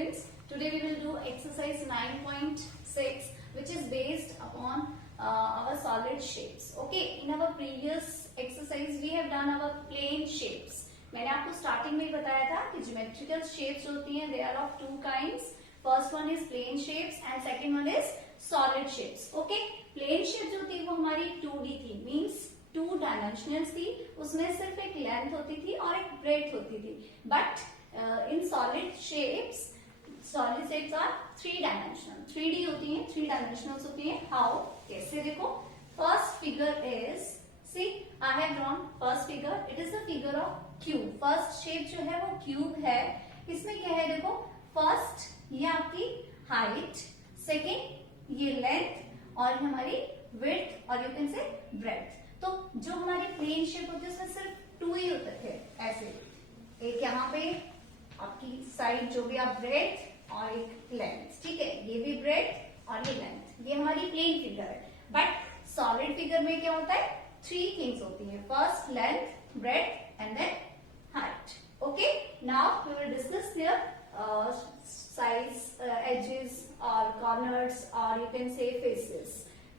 students, today we will do exercise 9.6 which is based upon our solid shapes. Okay, in our previous exercise we have done our plane shapes. मैंने आपको starting में ही बताया था कि geometrical shapes होती हैं, they are of two kinds. First one is plane shapes and second one is solid shapes. Okay, plane shape जो थी वो हमारी 2D थी, means 2 dimensionals थी, उसमें सिर्फ एक लेंथ होती थी और एक ब्रेथ होती थी. But in solid shapes are 3 dimensional, 3D होती हैं, 3 dimensionals होती हैं. हाउ, कैसे? देखो, first figure is, see I have drawn first figure, it is the figure of cube. First shape जो है वो क्यूब है. इसमें क्या है? देखो, फर्स्ट ये आपकी हाइट, सेकेंड ये लेंथ और हमारी विड्थ और यू कैन से ब्रेथ. तो जो हमारी प्लेन शेप होती है उसमें सिर्फ 2 ही होते थे ऐसे, एक यहाँ पे आपकी साइड जो भी आप ब्रेथ और एक लेंथ. ठीक है, ये भी ब्रेथ और ये लेंथ, ये हमारी प्लेन फिगर है. बट सॉलिड फिगर में क्या होता है? 3 थिंग्स होती है. First length, breadth and then height. Okay, now we will discuss their sides, edges or corners or you can say faces.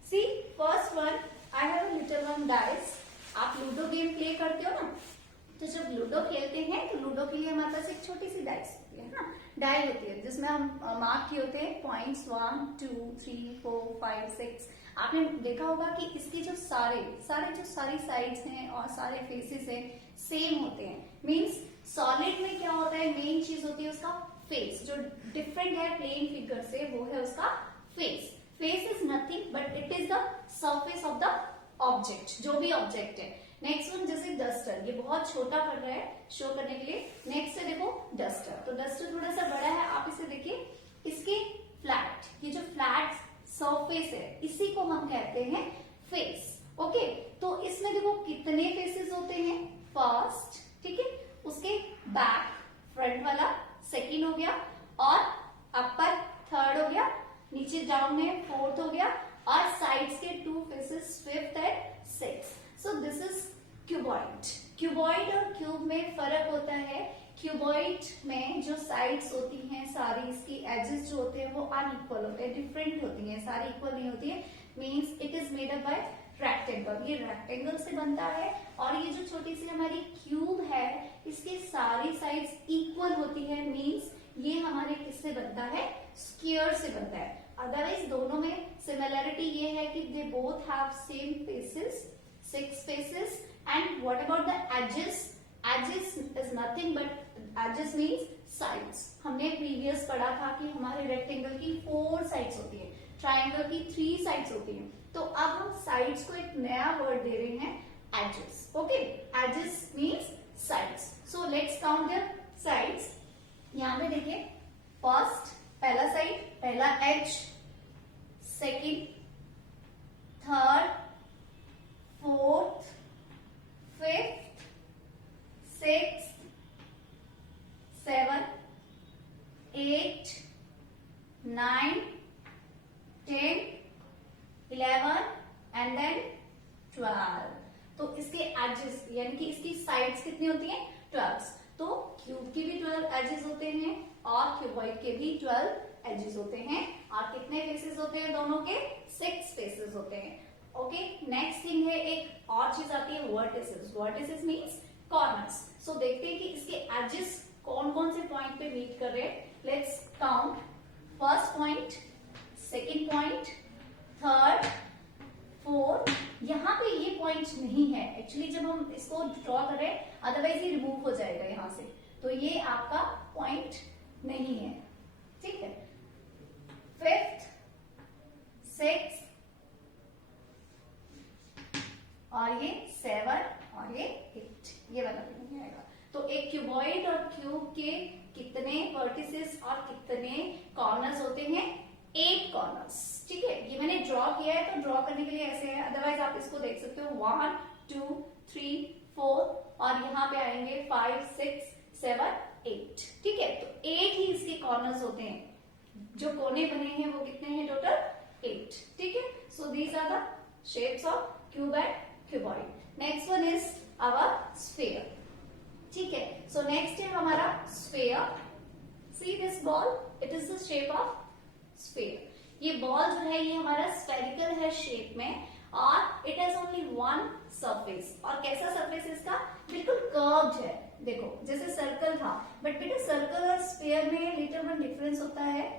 See, first one, I have a little one dice. आप ludo game play करते हो ना, तो जब ludo खेलते हैं तो ludo के लिए हमारे पास एक छोटी सी डाइस होती है ना, डाई होती है जिसमें हम मार्क किए होते हैं पॉइंट्स 1 2 3 4 5 6. आपने देखा होगा कि इसके जो सारी साइड्स हैं और सारे फेसेस हैं सेम होते हैं. मींस सॉलिड में क्या होता है? मेन चीज होती है उसका फेस. जो डिफरेंट है प्लेन फिगर से वो है उसका face. Face is nothing but it is the surface of the object, जो भी ऑब्जेक्ट है. नेक्स्ट वन, जैसे डस्टर, ये बहुत छोटा कर रहा है शो करने के लिए. नेक्स्ट है देखो डस्टर, तो डस्टर थोड़ा सा बड़ा है. आप इसे देखिए, इसके फ्लैट, ये जो फ्लैट सरफेस है इसी को हम कहते हैं फेस. ओके, तो इसमें देखो कितने फेसेस होते हैं? फर्स्ट, ठीक है, उसके बैक फ्रंट वाला सेकंड हो गया, और अपर थर्ड हो गया, नीचे डाउन में फोर्थ हो गया, और साइड्स के 2 faces fifth and six. So this is cuboid. Cuboid और क्यूब में फर्क होता है. क्यूबॉइड में जो साइड्स होती हैं सारी, इसकी एजेस जो होते हैं वो अनइक्वल होते हैं, डिफरेंट होती हैं, सारी इक्वल नहीं होती है. Means it is made up by rectangle. ये रेक्टेंगल से बनता है, और ये जो छोटी सी हमारी क्यूब है इसकी सारी साइड्स इक्वल होती है. मींस ये हमारे किससे बनता है? स्क्वायर से बनता है. अदरवाइज दोनों में सिमिलैरिटी ये है कि they both have same faces, 6 faces. And what about the edges? Edges is nothing but edges means sides. हमने प्रीवियस पढ़ा था कि हमारे रेक्टेंगल की 4 साइड्स होती है, ट्राइंगल की 3 साइड्स होती हैं. तो अब हम साइड्स को एक नया वर्ड दे रहे हैं, edges. Okay, edges means sides. So let's count their sides. यहां पे देखिए, फर्स्ट पहला साइड, पहला edge, second, third, fourth, fifth, sixth, 7, 8, 9, 10, 11 and then 12. तो इसके एजेस यानी कि इसकी साइड्स कितनी होती हैं? 12. तो क्यूब की भी 12 एजेस होते हैं और क्यूबॉइड के भी 12 एजेस होते हैं. और कितने फेसेस होते हैं दोनों के? 6 फेसेस होते हैं. ओके, नेक्स्ट थिंग है, एक और चीज आती है vertices. Vertices means corners. So देखते हैं कि इसके एजेस कौन कौन से पॉइंट पे मीट कर रहे हैं. Let's count. First point, second point, third, fourth. यहाँ पे ये पॉइंट नहीं है एक्चुअली जब हम इसको ड्रॉ कर रहे हैं, अदरवाइज ये रिमूव हो जाएगा यहाँ से. तो ये आपका पॉइंट नहीं है. ठीक है, फिफ्थ, सिक्स और ये 7 और ये 8, ये वाला भी नहीं आएगा. तो एक क्यूबॉइड और क्यूब के कितने वर्टिसेस और कितने कॉर्नर्स होते हैं? 8 कॉर्नर्स. ठीक है, ये मैंने ड्रॉ किया है तो ड्रॉ करने के लिए ऐसे है, अदरवाइज आप इसको देख सकते हो 1 2 3 4 और यहाँ पे आएंगे 5 6 7 8. ठीक है, तो 8 ही इसके कॉर्नर्स होते हैं. जो कोने बने हैं वो कितने हैं टोटल? 8. ठीक है, so these are the shapes of cube and cuboid. Next one is our sphere. ठीक है, सो नेक्स्ट है हमारा sphere. See this ball, it is the shape of sphere. ये बॉल जो है ये हमारा स्फेरिकल है शेप में और it has only one surface. और कैसा सरफेस इसका? बिल्कुल कर्व्ड है। देखो जैसे सर्कल था, बट बेटा सर्कल और स्फीयर में लिटिल वन डिफरेंस होता है।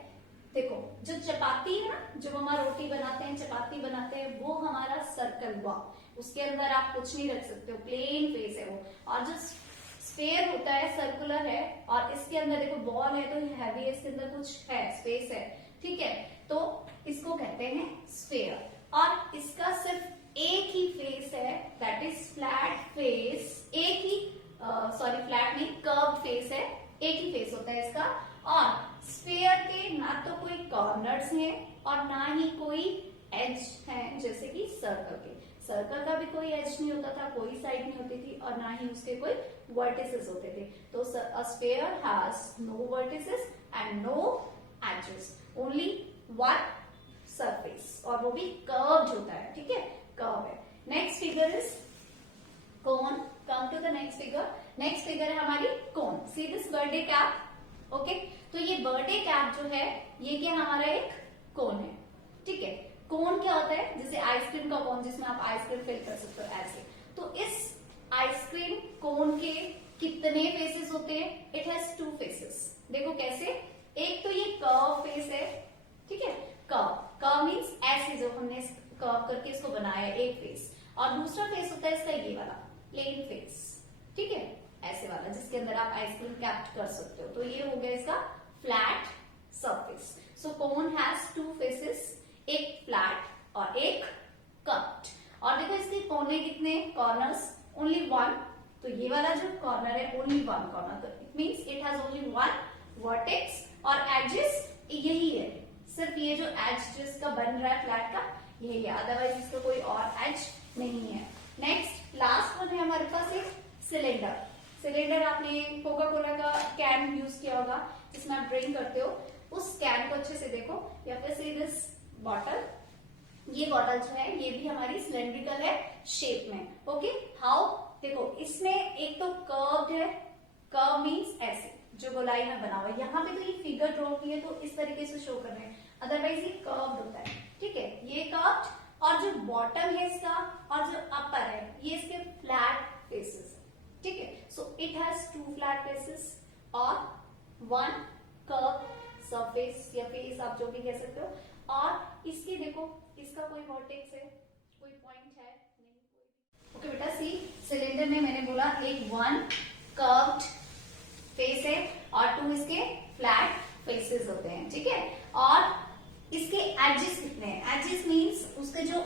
देखो जो चपाती है ना, जो हमारा रोटी बनाते हैं, चपाती बनाते हैं, वो हमारा सर्कल हुआ, उसके अंदर आप कुछ नहीं रख सकते हो, प्लेन फेस है वो। और जो स्फीयर होता है सर्कुलर है और इसके अंदर देखो बॉल है तो हैवी है, इसके अंदर कुछ है, स्पेस है, ठीक है, तो इसको कहते हैं स्फीयर। और इसका सिर्फ एक ही फेस है, दैट इज फ्लैट फेस। एक ही सॉरी फ्लैट नहीं, कर्व्ड फेस है, एक ही फेस होता है इसका। और स्फीयर के ना तो कोई कॉर्नर्स हैं और ना ही कोई एज है जैसे कि सर्कल के। सर्कल का भी कोई एज नहीं होता था, कोई साइड नहीं होती थी और ना ही उसके कोई वर्टिसेस होते थे। तो a sphere has no vertices and no edges, only one surface, और वो भी कर्व्ड होता है, ठीक है, कर्व है। Next figure is cone. Come to the next figure. Next figure है हमारी cone. See this birthday cap, okay. तो ये बर्थडे कैप जो है ये क्या हमारा एक कोन है, ठीक है। कोन क्या होता है? जैसे आइसक्रीम का कोन जिसमें आप आइसक्रीम फिल कर सकते हो, ऐसे। तो इस आइसक्रीम कोन के कितने फेसेस होते हैं? It has two faces. देखो कैसे, एक तो ये कर्व फेस है, ठीक है, कर्व। कर्व मीन्स ऐसे जो हमने कर्व करके इसको बनाया है, एक फेस। और दूसरा फेस होता है इसका ये वाला प्लेन फेस, ठीक है, ऐसे वाला जिसके अंदर आप आइसक्रीम कैप्ट कर सकते हो। तो ये हो गया इसका flat surface. So cone has two faces, एक फ्लैट और एक कर्व्ड। और देखो इसके कोने कितने, कॉर्नर्स ओनली वन। तो ये वाला जो कॉर्नर है ओनली वन कॉर्नर, तो it means it has only one vertex. और एजेस यही है, सिर्फ ये जो एज जिसका बन रहा है फ्लैट का यही है, अदरवाइज इसका कोई और एज नहीं है। नेक्स्ट लास्ट वन है हमारे पास एक सिलेंडर। सिलेंडर आपने कोका कोला का कैन यूज किया होगा जिसमें आप ड्रिंक करते हो, उस कैन को अच्छे से देखो, या फिर सी दिस बॉटल। ये बॉटल जो है ये भी हमारी सिलेंड्रिकल है शेप में, ओके। हाउ, देखो इसमें एक तो कर्व्ड है, कर्व मीन्स ऐसे जो गोलाई में बना हुआ है। यहाँ पे तो ये फिगर ड्रॉ की है तो इस तरीके से शो कर रहे हैं, अदरवाइज ये कर्व्ड होता है, ठीक है, ये कर्व्ड। और जो बॉटम है इसका और जो अपर है ये इसके फ्लैट फेसेस, ठीक है। So it has two flat faces और वन कर्व सरफेस या फेस, आप जो भी कह सकते हो। और इसकी देखो, इसका कोई वर्टेक्स है, कोई पॉइंट है नहीं, ओके बेटा। सी सिलेंडर में मैंने बोला एक वन कर्व्ड फेस है और टू इसके फ्लैट फेसेस होते हैं, ठीक है। और इसके एजेस कितने हैं? एजेस मीन्स उसके जो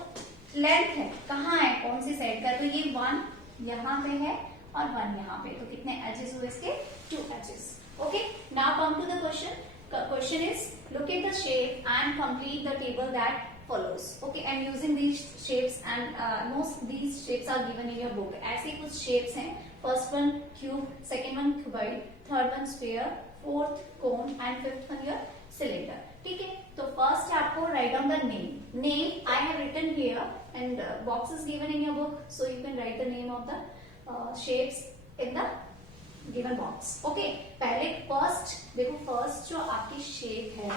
लेंथ है, कहाँ है, कौन सी साइड का। तो ये वन यहाँ पे है और वन यहाँ पे, तो कितने एजेस हुए इसके? Two edges, okay. Now come to the question. Question is, look at the shape and complete the table that follows. Okay, I'm using these shapes and most these shapes are given in your book. ऐसे कुछ shapes हैं. First one cube, second one cuboid, third one sphere, fourth cone and fifth one your cylinder. ठीक है? तो first आपको write down the name. Name I have written here and box is given in your book, so you can write the name of the shapes in the given box, okay. पहले first देखो, first जो आपकी shape है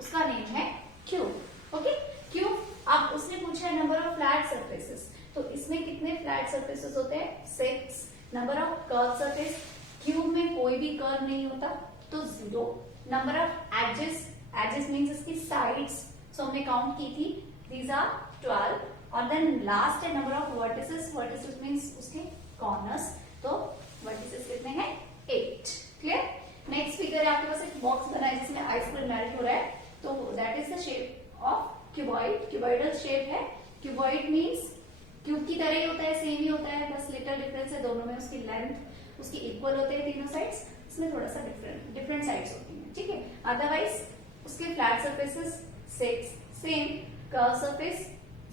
उसका name है cube, okay. Cube. अब उसने पूछा है नंबर ऑफ फ्लैट सरफेसेस, तो इसमें कितने फ्लैट सरफेसेस होते हैं? 6। Number of curve surface, cube में कोई भी कर्व नहीं होता तो 0। Number of edges, edges means इसकी साइड्स, सो हमने काउंट की थी, दीज आर 12। और देन लास्ट है number of vertices, vertices means उसके कॉर्नर्स, तो वर्टिसेस कितने हैं? 8। क्लियर। नेक्स्ट फिगर है आपके पास एक बॉक्स बना है जिसमें आइसक्रीम मेल्ट हो रहा है, तो that is the shape of cuboid. Cuboidal shape है। क्यूबॉइड मीन्स क्यूब की तरह ही होता है, सेम ही होता है, बस लिटिल डिफरेंस है दोनों में। उसकी लेंथ उसकी इक्वल होते हैं तीनों साइड्स, इसमें थोड़ा सा डिफरेंट साइड्स होती हैं, ठीक है। अदरवाइज उसके flat surfaces 6, same. Curve surface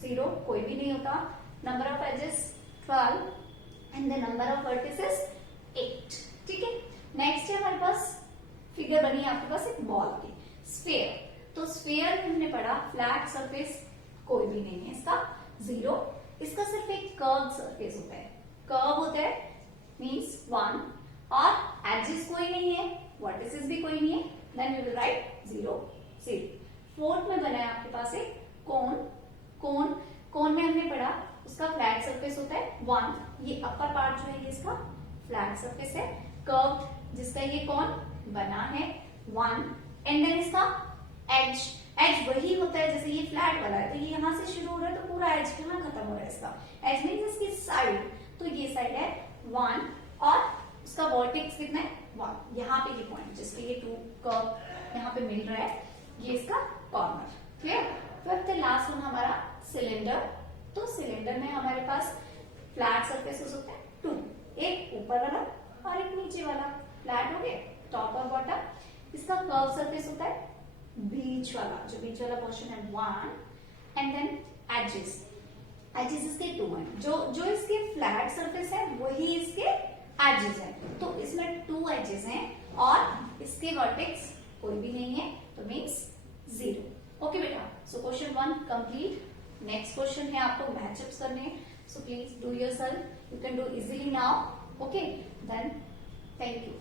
0, कोई भी नहीं होता। Number of edges 12 and the number of vertices 8, ठीक है। नेक्स्ट है हमारे पास फिगर बनी है आपके पास एक बॉल की, स्फीयर। तो स्फीयर में हमने पढ़ा फ्लैट सरफेस कोई भी नहीं है इसका, 0। इसका सिर्फ एक कर्व सरफेस होता है, कर्व होता है मीन्स 1। और एजेस कोई नहीं है, वर्टिसेस भी कोई नहीं है, then we will write 0 0. Fourth में बना है आपके पास एक कोन में हमने पढ़ा उसका फ्लैट सरफेस होता है 1. ये अपर पार्ट जो है ये इसका फ्लैट सरफेस है. कर्व्ड जिसका ये कोन बना है 1. एंड देन इसका एज वही होता है जैसे ये फ्लैट वाला है तो ये यहाँ से शुरू हो रहा है तो पूरा एज यहाँ खत्म हो रहा है इसका. एज मीन्स इसकी साइड, तो ये साइड है 1 और उसका वर्टेक्स कितना है 1. यहाँ पे ये पॉइंट जिसके ये 2 कर्व यहाँ पे मिल रहा है ये इसका corner. Clear. Fifth last one हमारा सिलेंडर. तो सिलेंडर में हमारे पास फ्लैट सरफेसेस होते हैं 2. एक ऊपर वाला और एक नीचे वाला. फ्लैट हो गए टॉप और बॉटम. इसका कर्व सरफेस होता है बीच वाला, जो बीच वाला पोर्शन है 1. एंड देन एजेस इसके 2 हैं. जो इसके फ्लैट सरफेस है वही इसके एजेस है. तो इसमें 2 एजेस हैं और इसके वर्टेक्स कोई भी नहीं है तो मीन्स 0. ओके बेटा. So question 1 complete. Next question है आपको मैचअप्स करने. So please do yourself. You can do easily now. Okay then thank you.